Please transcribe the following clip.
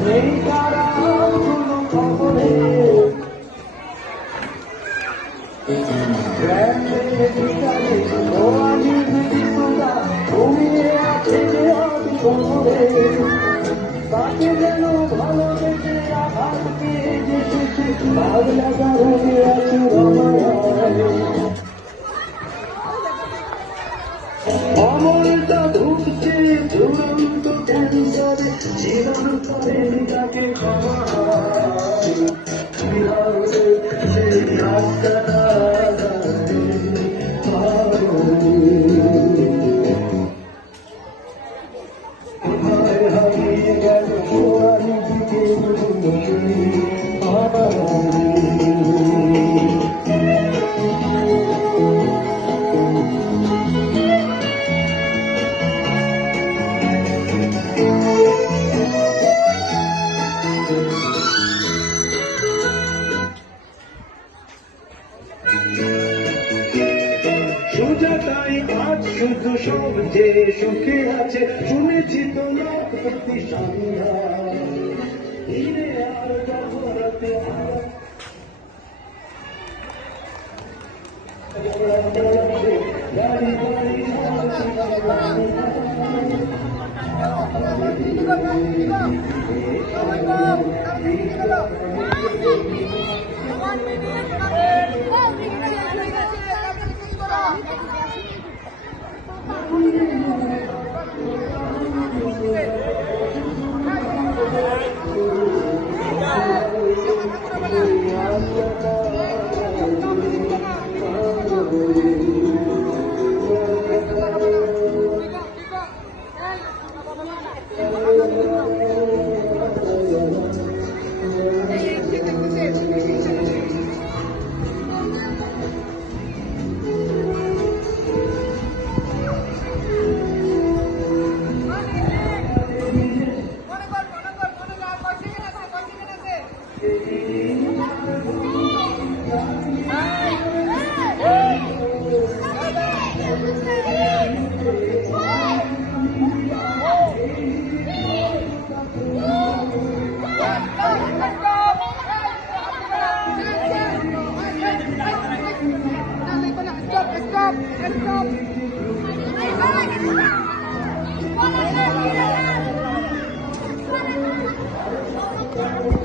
নেই তারা কোনো খবরে ও আমি তোরা ঘুমিয়ে আছে কোমরে তাকে যেন ভালোবেসে আঘাত পেয়ে যেতেছে ভাগ লাগা হয়ে আছে অমলটা ভুগছে দুরন্ত ক্যান্সারে জীবন করে তাকে ক্ষমা হারিয়ে গেল সোনালি দিকে সুজাতাই আজ শুধু সব যে সুখে আছে শুনেছি তো লক্ষ্মী সন্ধ্যা আর জগরতে গাড়ি Stop!